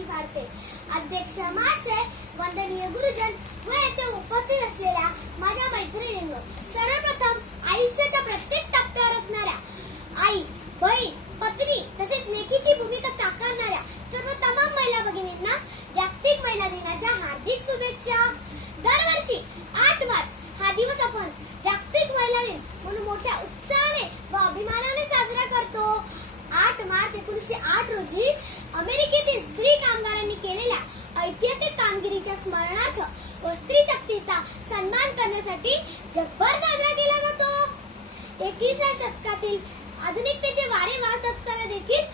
वाघिणी काढते. अध्यक्ष महाशय वंदनीय गुरुजन व येथे उपस्थित असलेल्या माझ्या मैत्रिणींनो सर्वप्रथम आयुष्याच्या प्रत्येक टप्प्यावर असणाऱ्या आई बहीण पत्नी तसेच लेखीची भूमिका साकारणाऱ्या सर्व तमाम महिला भगिनींना जागतिक महिला दिनाच्या हार्दिक शुभेच्छा. दरवर्षी आठ मार्च हा दिवस आपण जागतिक महिला दिन म्हणून मोठ्या उत्साहाने व अभिमानाने साजरा करतो. आठ मार्च एकोणीसशे आठ रोजी अमेरिके व स्त्री शक्तीचा सन्मान करण्यासाठी जगभर साजरा केला जातो. एकविसाव्या शतकातील आधुनिकतेचे वारे वाहत असताना देखील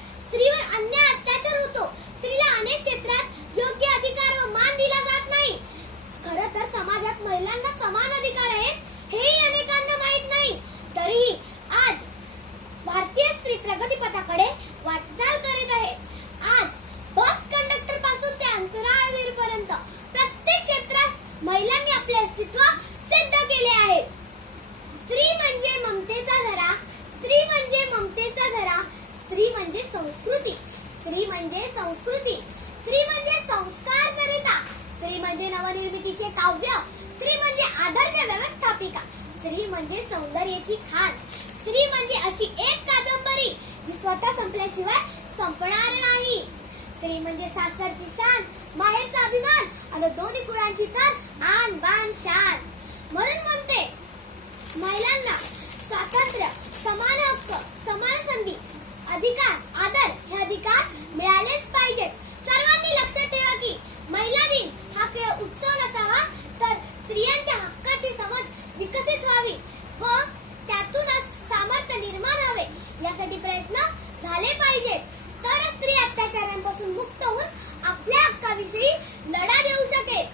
संस्कृती. स्त्री म्हणजे संस्कृती. स्त्री म्हणजे संस्कार सरिता स्त्री म्हणजे नवनिर्मितीचे काव्य. स्त्री म्हणजे आदर्श व्यवस्थापिका. स्त्री म्हणजे सौंदर्याची खान स्त्री म्हणजे अशी एक कादंबरी जी स्वतः संपल्याशिवाय संपणार नाही. स्त्री म्हणजे सासरची शान माहेरचा अभिमान आणि दोन्ही कुळांची तर आन बान शान. म्हणून म्हणते महिलांना स्वातंत्र्य समान हक्क समान संधी अधिकार यासाठी प्रयत्न झाले पाहिजेत. तर स्त्री अत्याचारांपासून मुक्त होऊन आपल्या हक्काविषयी लढा देऊ शकेल.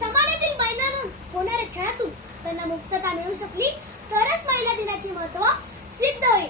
समाजातील महिलांना होणाऱ्या छळातून त्यांना मुक्तता मिळू शकली. तरच महिला दिनाचे महत्त्व सिद्ध होईल.